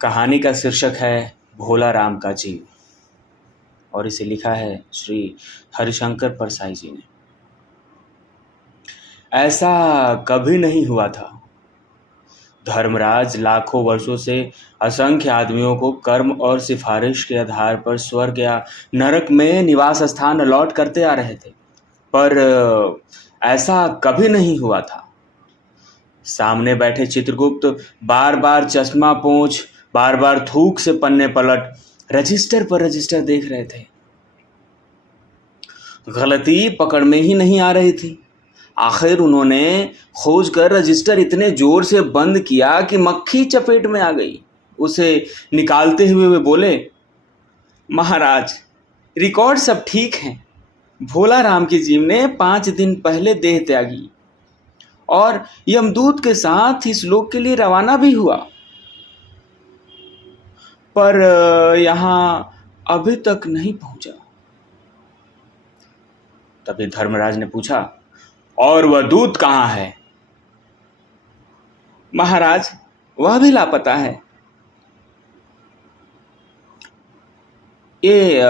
कहानी का शीर्षक है भोला राम का जीव और इसे लिखा है श्री हरिशंकर परसाई जी ने। ऐसा कभी नहीं हुआ था। धर्मराज लाखों वर्षों से असंख्य आदमियों को कर्म और सिफारिश के आधार पर स्वर्ग या नरक में निवास स्थान अलॉट करते आ रहे थे, पर ऐसा कभी नहीं हुआ था। सामने बैठे चित्रगुप्त बार बार चश्मा पोंछ, बार बार थूक से पन्ने पलट रजिस्टर पर रजिस्टर देख रहे थे। गलती पकड़ में ही नहीं आ रही थी। आखिर उन्होंने खोज कर रजिस्टर इतने जोर से बंद किया कि मक्खी चपेट में आ गई। उसे निकालते हुए वे बोले, महाराज, रिकॉर्ड सब ठीक है। भोला राम की जीव ने 5 दिन पहले देह त्यागी और यमदूत के साथ इस लोक के लिए रवाना भी हुआ, पर यहां अभी तक नहीं पहुंचा। तभी धर्मराज ने पूछा, और वह दूत कहाँ है? महाराज, वह भी लापता है। ये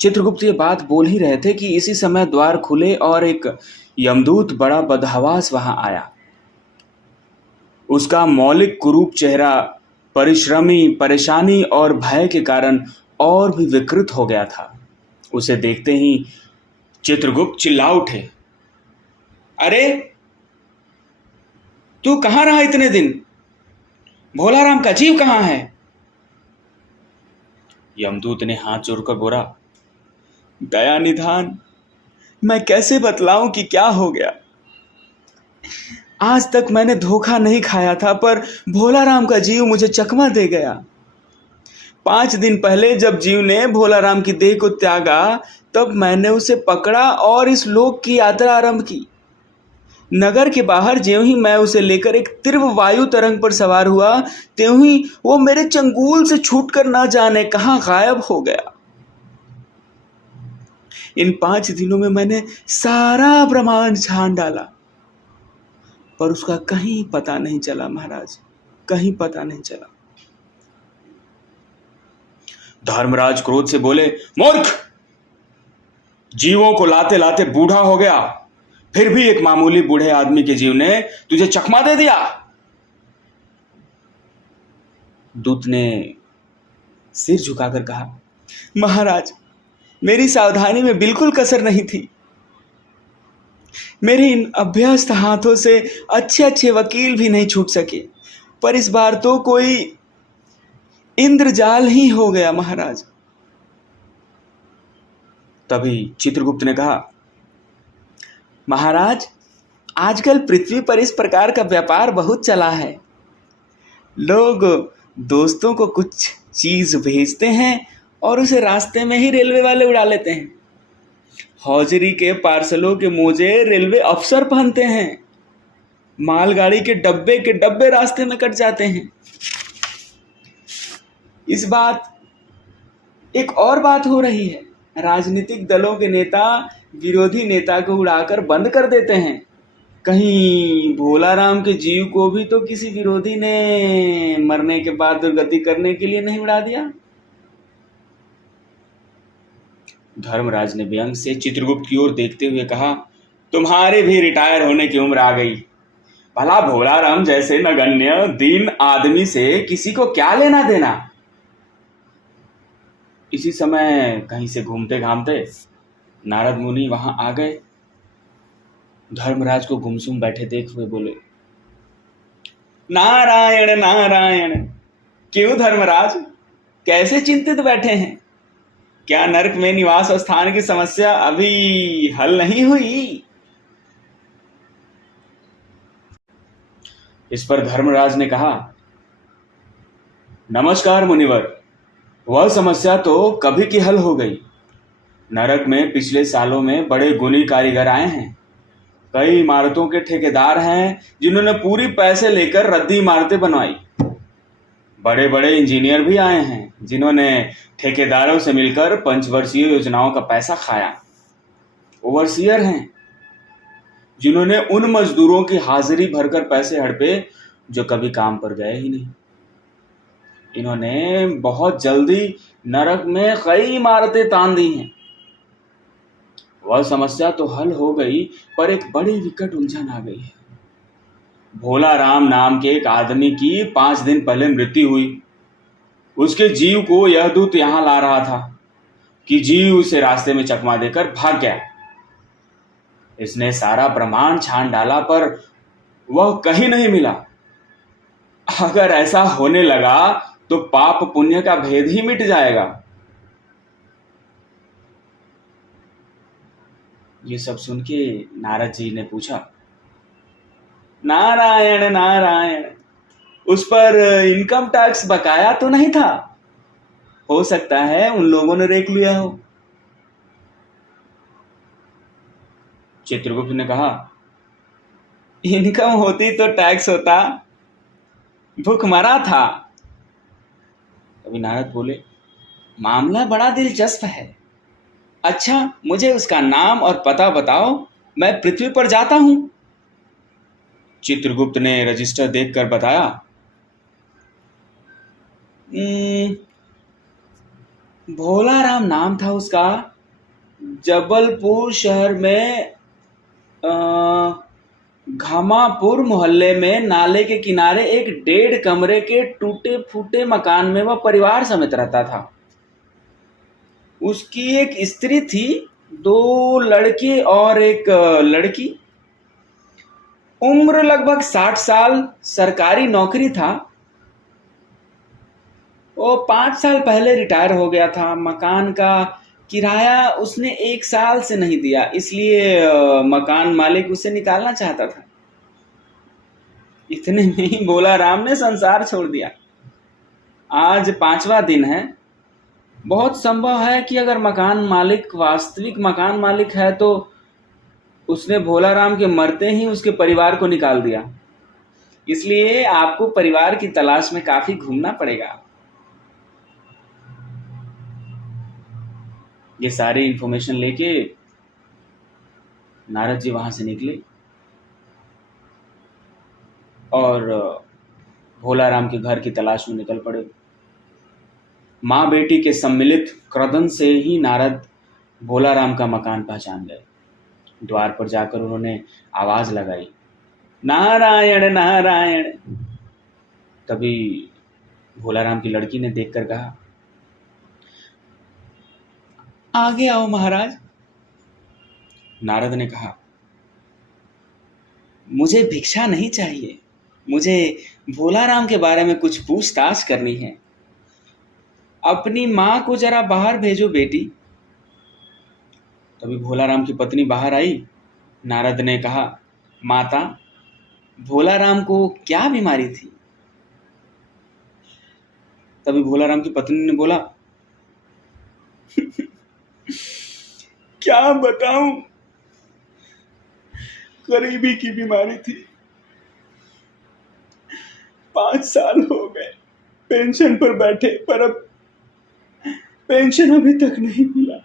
चित्रगुप्त ये बात बोल ही रहे थे कि इसी समय द्वार खुले और एक यमदूत बड़ा बदहवास वहां आया। उसका मौलिक कुरूप चेहरा परिश्रमी, परेशानी और भय के कारण और भी विकृत हो गया था। उसे देखते ही चित्रगुप्त चिल्ला उठे, अरे तू कहां रहा इतने दिन? भोला राम का जीव कहां है? यमदूत ने हाथ जोड़कर बोला, दया निधान, मैं कैसे बतलाऊं कि क्या हो गया। आज तक मैंने धोखा नहीं खाया था, पर भोला राम का जीव मुझे चकमा दे गया। 5 दिन पहले जब जीव ने भोला राम की देह को त्यागा, तब मैंने उसे पकड़ा और इस लोक की यात्रा आरंभ की। नगर के बाहर ज्यों ही मैं उसे लेकर एक तीव्र वायु तरंग पर सवार हुआ, त्यों ही वो मेरे चंगुल से छूटकर न जाने कहां गायब हो गया। इन 5 दिनों में मैंने सारा ब्रह्मांड छान डाला, पर उसका कहीं पता नहीं चला महाराज, कहीं पता नहीं चला। धर्मराज क्रोध से बोले, मूर्ख, जीवों को लाते लाते बूढ़ा हो गया, फिर भी एक मामूली बूढ़े आदमी के जीव ने तुझे चकमा दे दिया। दूत ने सिर झुकाकर कहा, महाराज, मेरी सावधानी में बिल्कुल कसर नहीं थी। मेरे इन अभ्यस्त हाथों से अच्छे अच्छे वकील भी नहीं छूट सके, पर इस बार तो कोई इंद्रजाल ही हो गया महाराज। तभी चित्रगुप्त ने कहा, महाराज, आजकल पृथ्वी पर इस प्रकार का व्यापार बहुत चला है। लोग दोस्तों को कुछ चीज भेजते हैं और उसे रास्ते में ही रेलवे वाले उड़ा लेते हैं। हौजरी के पार्सलों के मोजे रेलवे अफसर पहनते हैं। मालगाड़ी के डब्बे रास्ते में कट जाते हैं। इस बात एक और बात हो रही है, राजनीतिक दलों के नेता विरोधी नेता को उड़ाकर बंद कर देते हैं। कहीं भोला राम के जीव को भी तो किसी विरोधी ने मरने के बाद दुर्गति करने के लिए नहीं उड़ा दिया। धर्मराज ने व्यंग से चित्रगुप्त की ओर देखते हुए कहा, तुम्हारे भी रिटायर होने की उम्र आ गई। भला भोला राम जैसे नगण्य दीन आदमी से किसी को क्या लेना देना। इसी समय कहीं से घूमते घामते नारद मुनि वहां आ गए। धर्मराज को गुमसुम बैठे देख हुए बोले, नारायण नारायण। क्यों धर्मराज, कैसे चिंतित बैठे हैं? क्या नरक में निवास स्थान की समस्या अभी हल नहीं हुई? इस पर धर्मराज ने कहा, नमस्कार मुनिवर, वह समस्या तो कभी की हल हो गई। नरक में पिछले सालों में बड़े गुणी कारीगर आए हैं। कई इमारतों के ठेकेदार हैं जिन्होंने पूरी पैसे लेकर रद्दी इमारतें बनवाई। बड़े बड़े इंजीनियर भी आए हैं जिन्होंने ठेकेदारों से मिलकर पंचवर्षीय योजनाओं का पैसा खाया। ओवरसीयर हैं जिन्होंने उन मजदूरों की हाजिरी भरकर पैसे हड़पे जो कभी काम पर गए ही नहीं। इन्होंने बहुत जल्दी नरक में कई इमारतें तान दी हैं। वह समस्या तो हल हो गई, पर एक बड़ी विकट उलझन आ गई है। भोला राम नाम के एक आदमी की 5 दिन पहले मृत्यु हुई। उसके जीव को यह दूत यहां ला रहा था कि जीव उसे रास्ते में चकमा देकर भाग गया। इसने सारा ब्रह्मांड छान डाला, पर वह कहीं नहीं मिला। अगर ऐसा होने लगा तो पाप पुण्य का भेद ही मिट जाएगा। ये सब सुन के नारद जी ने पूछा, नारायण नारायण, उस पर इनकम टैक्स बकाया तो नहीं था? हो सकता है उन लोगों ने रेख लिया हो। चित्रगुप्त ने कहा, इनकम होती तो टैक्स होता, भूखमरा था। अभी नारद बोले, मामला बड़ा दिलचस्प है। अच्छा, मुझे उसका नाम और पता बताओ, मैं पृथ्वी पर जाता हूं। चित्रगुप्त ने रजिस्टर देखकर बताया, भोला राम नाम था उसका। जबलपुर शहर में घामापुर मोहल्ले में नाले के किनारे एक 1.5 कमरे के टूटे फूटे मकान में वह परिवार समेत रहता था। उसकी एक स्त्री थी, 2 लड़के और एक लड़की। उम्र लगभग 60 साल, सरकारी नौकरी था। वो 5 साल पहले रिटायर हो गया था। मकान का किराया उसने 1 साल से नहीं दिया, इसलिए मकान मालिक उसे निकालना चाहता था। इतने में ही भोला राम ने संसार छोड़ दिया। आज 5वां दिन है। बहुत संभव है कि अगर मकान मालिक वास्तविक मकान मालिक है तो उसने भोला राम के मरते ही उसके परिवार को निकाल दिया। इसलिए आपको परिवार की तलाश में काफी घूमना पड़ेगा। ये सारी इंफॉर्मेशन लेके नारद जी वहां से निकले और भोला राम के घर की तलाश में निकल पड़े। माँ बेटी के सम्मिलित क्रदन से ही नारद भोला राम का मकान पहचान गए। द्वार पर जाकर उन्होंने आवाज लगाई, नारायण नारायण। तभी भोला राम की लड़की ने देखकर कहा, आगे आओ महाराज। नारद ने कहा, मुझे भिक्षा नहीं चाहिए, मुझे भोला राम के बारे में कुछ पूछताछ करनी है। अपनी माँ को जरा बाहर भेजो बेटी। तभी भोला राम की पत्नी बाहर आई। नारद ने कहा, माता, भोला राम को क्या बीमारी थी? तभी भोला राम की पत्नी ने बोला, क्या बताऊं, गरीबी की बीमारी थी। 5 साल हो गए पेंशन पर बैठे, पर अब पेंशन अभी तक नहीं मिला।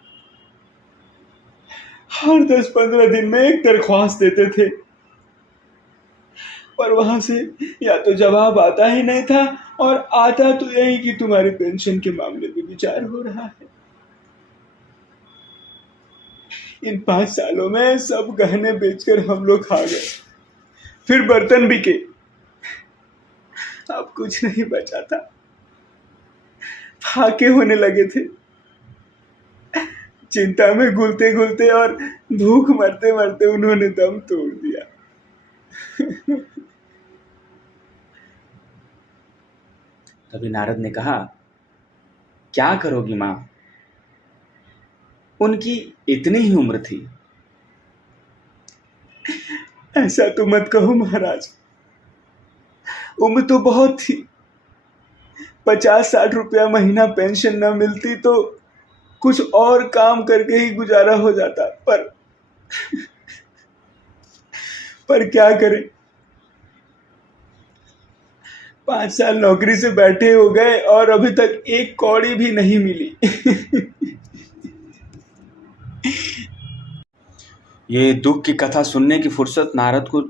हर 10-15 दिन में एक दरख्वास्त देते थे, पर वहां से या तो जवाब आता ही नहीं था, और आता तो यही कि तुम्हारी पेंशन के मामले में विचार हो रहा है। इन 5 सालों में सब गहने बेचकर हम लोग खा गए, फिर बर्तन बिके, अब कुछ नहीं बचा था। फाके होने लगे थे। चिंता में घुलते घुलते और भूख मरते मरते उन्होंने दम तोड़ दिया। तभी नारद ने कहा, क्या करोगी मां? उनकी इतनी ही उम्र थी। ऐसा तो मत कहो महाराज, उम्र तो बहुत थी। 50-60 रुपया महीना पेंशन न मिलती तो कुछ और काम करके ही गुजारा हो जाता, पर क्या करें, 5 साल नौकरी से बैठे हो गए और अभी तक एक कौड़ी भी नहीं मिली। ये दुख की कथा सुनने की फुर्सत नारद को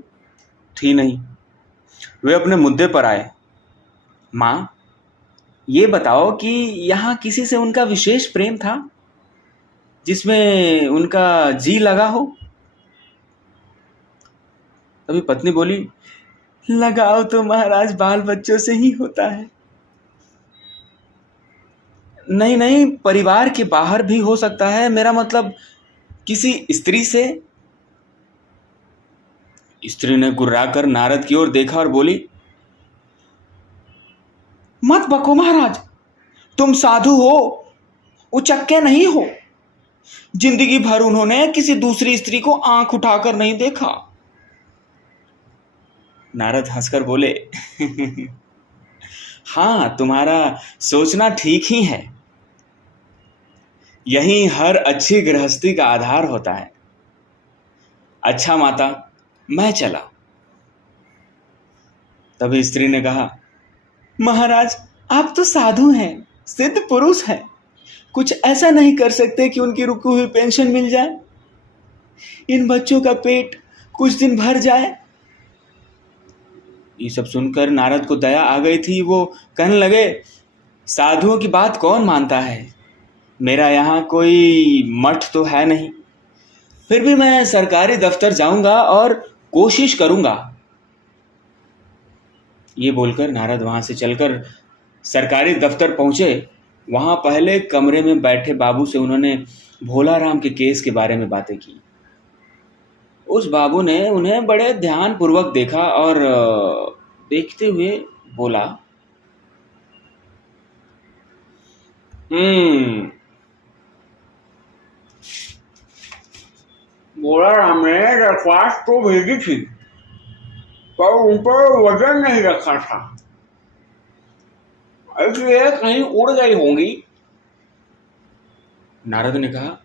थी नहीं। वे अपने मुद्दे पर आए। माँ, ये बताओ कि यहाँ किसी से उनका विशेष प्रेम था जिसमें उनका जी लगा हो? तभी पत्नी बोली, लगाव तो महाराज बाल बच्चों से ही होता है। नहीं नहीं, परिवार के बाहर भी हो सकता है, मेरा मतलब किसी स्त्री से। स्त्री ने गुर्राकर नारद की ओर देखा और बोली, मत बको महाराज, तुम साधु हो, उचक्के नहीं हो। जिंदगी भर उन्होंने किसी दूसरी स्त्री को आंख उठाकर नहीं देखा। नारद हंसकर बोले, हाँ, तुम्हारा सोचना ठीक ही है। यही हर अच्छी गृहस्थी का आधार होता है। अच्छा माता, मैं चला। तभी स्त्री ने कहा, महाराज आप तो साधु हैं, सिद्ध पुरुष हैं, कुछ ऐसा नहीं कर सकते कि उनकी रुकी हुई पेंशन मिल जाए, इन बच्चों का पेट कुछ दिन भर जाए। ये सब सुनकर नारद को दया आ गई थी। वो कहने लगे, साधुओं की बात कौन मानता है? मेरा यहाँ कोई मठ तो है नहीं, फिर भी मैं सरकारी दफ्तर जाऊंगा और कोशिश करूंगा। ये बोलकर नारद वहां से चलकर सरकारी दफ्तर पहुंचे। वहां पहले कमरे में बैठे बाबू से उन्होंने भोला राम के केस के बारे में बातें की। उस बाबू ने उन्हें बड़े ध्यान पूर्वक देखा और देखते हुए बोला, भोला राम ने दरख्वास्त तो भेजी थी, पर उन पर वजन नहीं रखा था, इसलिए कहीं उड़ गई होंगी। नारद ने कहा,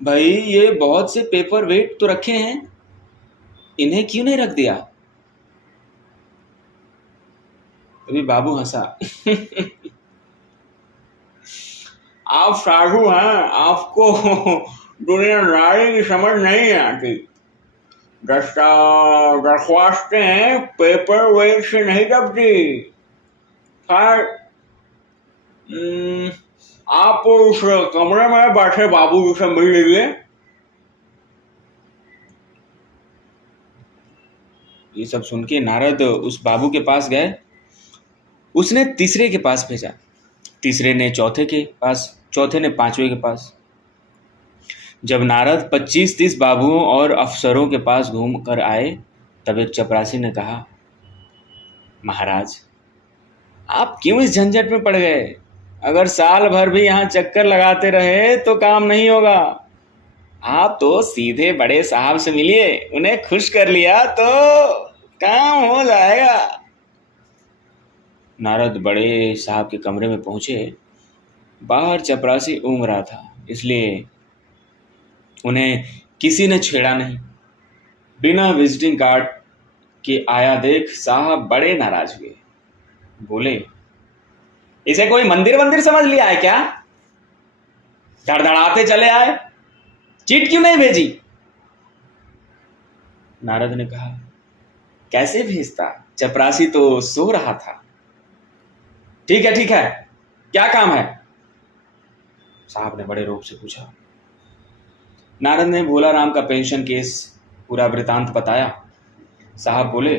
भाई ये बहुत से पेपर वेट तो रखे हैं, इन्हें क्यों नहीं रख दिया? तभी बाबू हंसा, आप साधु हैं, आपको दुनियादारी की समझ नहीं आती। दरख्वास्तें पेपर वेट से नहीं दबती। खैर, आप उस कमरे में बैठे बाबू जी से मिल लीजिए। ये सब सुन के नारद उस बाबू के पास गए। उसने तीसरे के पास भेजा, तीसरे ने चौथे के पास, चौथे ने पांचवें के पास। जब नारद 25-30 बाबुओं और अफसरों के पास घूम कर आए, तब एक चपरासी ने कहा, महाराज आप क्यों इस झंझट में पड़ गए? अगर साल भर भी यहाँ चक्कर लगाते रहे तो काम नहीं होगा। आप तो सीधे बड़े साहब से मिलिए, उन्हें खुश कर लिया तो काम हो जाएगा। नारद बड़े साहब के कमरे में पहुंचे। बाहर चपरासी ऊँघ रहा था, इसलिए उन्हें किसी ने छेड़ा नहीं। बिना विजिटिंग कार्ड के आया देख साहब बड़े नाराज हुए। बोले, इसे कोई मंदिर वंदिर समझ लिया है क्या? धड़धड़ाते चले आए, चिट क्यों नहीं भेजी? नारद ने कहा, कैसे भेजता, चपरासी तो सो रहा था। ठीक है ठीक है, क्या काम है? साहब ने बड़े रोब से पूछा। नारद ने भोला राम का पेंशन केस पूरा वृतांत बताया। साहब बोले,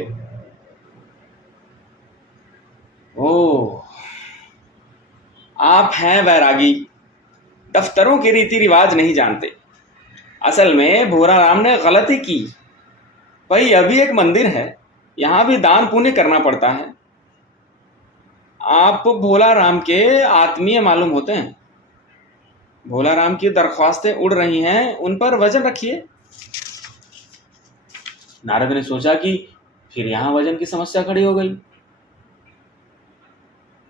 ओह, आप हैं वैरागी, दफ्तरों के रीति रिवाज नहीं जानते। असल में भोला राम ने गलती की। भाई अभी एक मंदिर है, यहाँ भी दान पुण्य करना पड़ता है। आप भोला राम के आत्मीय मालूम होते हैं। भोला राम की दरख्वास्तें उड़ रही हैं, उन पर वजन रखिए। नारद ने सोचा कि फिर यहां वजन की समस्या खड़ी हो गई।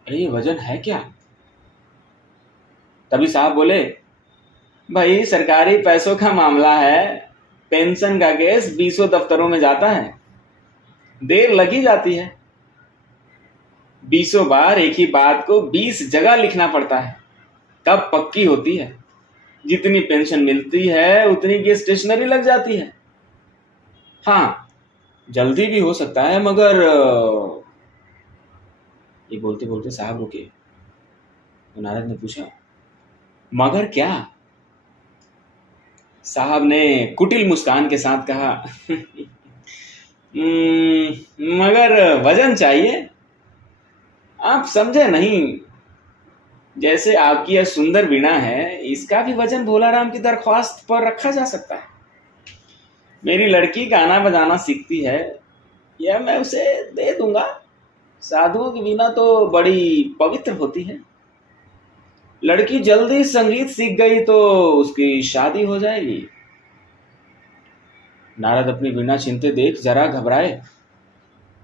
अरे ये वजन है क्या? तभी साहब बोले, भाई सरकारी पैसों का मामला है, पेंशन का केस 20 दफ्तरों में जाता है, देर लगी जाती है। 20 बार एक ही बात को 20 जगह लिखना पड़ता है, तब पक्की होती है। जितनी पेंशन मिलती है उतनी की स्टेशनरी लग जाती है। हाँ, जल्दी भी हो सकता है, मगर ये बोलते बोलते साहब रुके। तो नारद ने पूछा, मगर क्या? साहब ने कुटिल मुस्कान के साथ कहा, मगर वजन चाहिए। आप समझे नहीं, जैसे आपकी यह सुंदर वीणा है, इसका भी वजन भोलाराम की दरख्वास्त पर रखा जा सकता है। मेरी लड़की गाना बजाना सीखती है, यह मैं उसे दे दूंगा। साधुओं की वीणा तो बड़ी पवित्र होती है। लड़की जल्दी संगीत सीख गई तो उसकी शादी हो जाएगी। नारद अपनी वीणा छीनते देख जरा घबराए,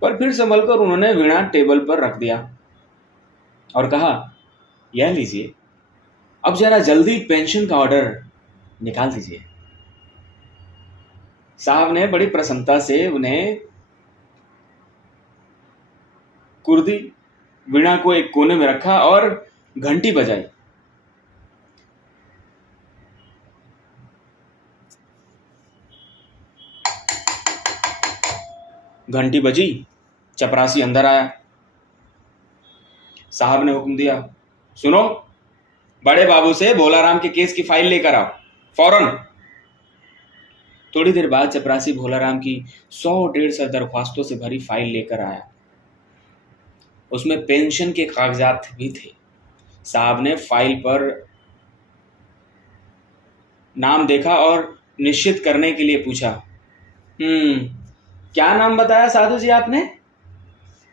पर फिर संभलकर उन्होंने वीणा टेबल पर रख दिया और कहा, यह लीजिए, अब जरा जल्दी पेंशन का ऑर्डर निकाल दीजिए। साहब ने बड़ी प्रसन्नता से उन्हें कुर्दी वीणा को एक कोने में रखा और घंटी बजाई। घंटी बजी, चपरासी अंदर आया। साहब ने हुक्म दिया, सुनो, बड़े बाबू से भोलाराम के केस की फाइल लेकर आओ फौरन। थोड़ी देर बाद चपरासी भोलाराम की 100-150 दरख्वास्तों से भरी फाइल लेकर आया। उसमें पेंशन के कागजात भी थे। साहब ने फाइल पर नाम देखा और निश्चित करने के लिए पूछा, क्या नाम बताया साधु जी आपने?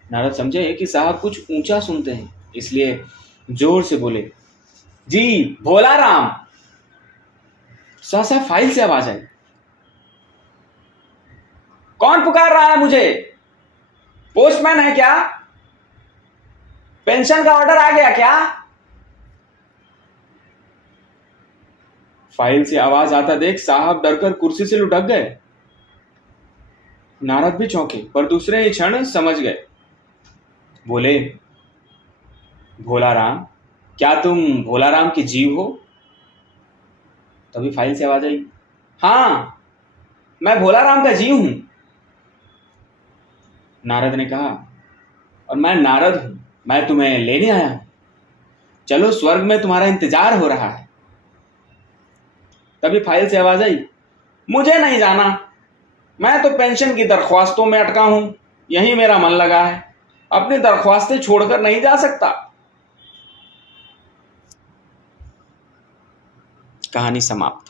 नारद समझे कि साहब कुछ ऊंचा सुनते हैं, इसलिए जोर से बोले, जी भोलाराम। सहसा फाइल से आवाज आई, कौन पुकार रहा है मुझे? पोस्टमैन है क्या? पेंशन का ऑर्डर आ गया क्या? फाइल से आवाज आता देख साहब डरकर कुर्सी से लुढ़क गए। नारद भी चौंके, पर दूसरे ही क्षण समझ गए। बोले, भोलाराम, क्या तुम भोलाराम की जीव हो? तभी फाइल से आवाज आई, हाँ, मैं भोलाराम का जीव हूं। नारद ने कहा, और मैं नारद हूं, मैं तुम्हें लेने आया हूं। चलो, स्वर्ग में तुम्हारा इंतजार हो रहा है। तभी फाइल से आवाज आई, मुझे नहीं जाना, मैं तो पेंशन की दरख्वास्तों में अटका हूं, यही मेरा मन लगा है, अपनी दरख्वास्तें छोड़कर नहीं जा सकता। कहानी समाप्त।